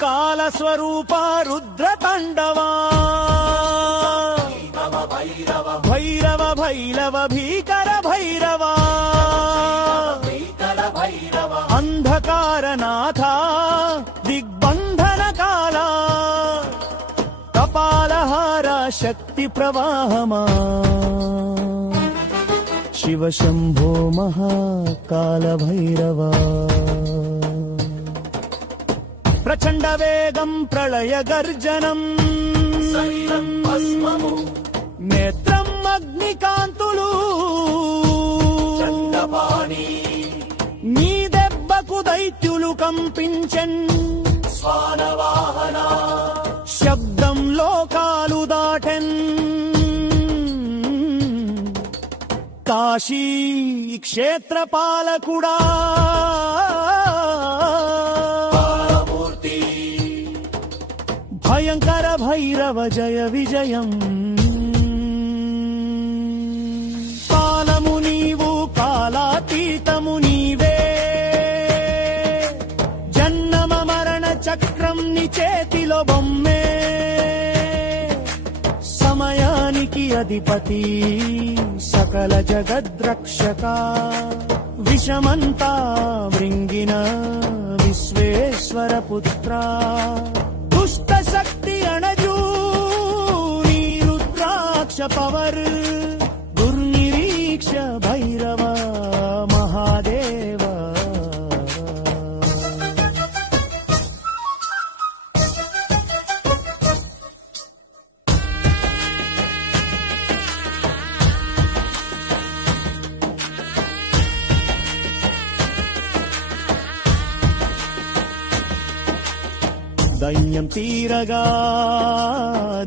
కాలస్వరూప రుద్రతాండవా భైరవ భైరవ భీకర భైరవా అంధకారనాథ దిగ్బంధన కాల కపాలహార శక్తి ప్రవాహమా శివ శంభో మహాకాల భైరవా ప్రచండ వేగం ప్రళయ గర్జనం నేత్రం అగ్నికాంతులు నీ దెబ్బకు దైత్యులు కంపించెన్ స్వానవాహన శబ్దం లోకాలు దాటెన్ కాశీ క్షేత్రపాలకుడా భయంకర భైరవ జయ విజయం కాలము నీవు కాలాతీతము నీవే జన్మ మరణ చక్రం ని చేతిలో బొమ్మే సమయానికి అధిపతి సకల జగద్రక్షక విషమంతా మృంగిన విశ్వేశ్వర పుత్ర దుష్ట శక్తి అణజూ నీ రుద్రాక్ష పవర్ దుర్నిరీక్ష భైరవ మహాదేవ దైన్యం తీరగా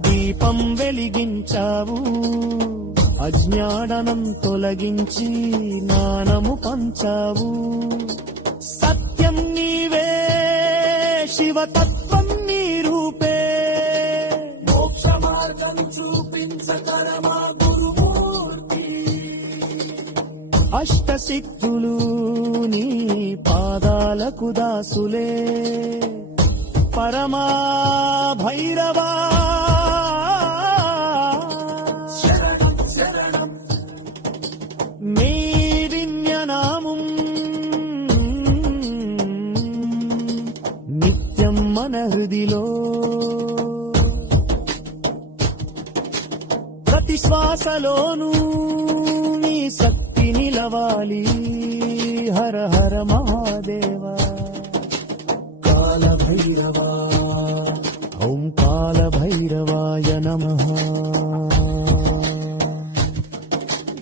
దీపం వెలిగించావు అజ్ఞానం తొలగించి జ్ఞానము పంచావు సత్యం నీవే శివతత్వం నీ రూపే మోక్ష మార్గం చూపించకరమా గురుమూర్తి అష్టసిద్ధులు నీ పాదాలకు దాసులే పరమా భైరవా శరణం శరణం మేదిన్యనామం నిత్యం మన హృదిలో ప్రతి శ్వాసలోనూ నీ శక్తి నిలవాలి హర హర మహాదేవా కాల భైరవా ఓం కాల భైరవాయ నమః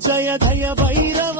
జయ జయ భైరవ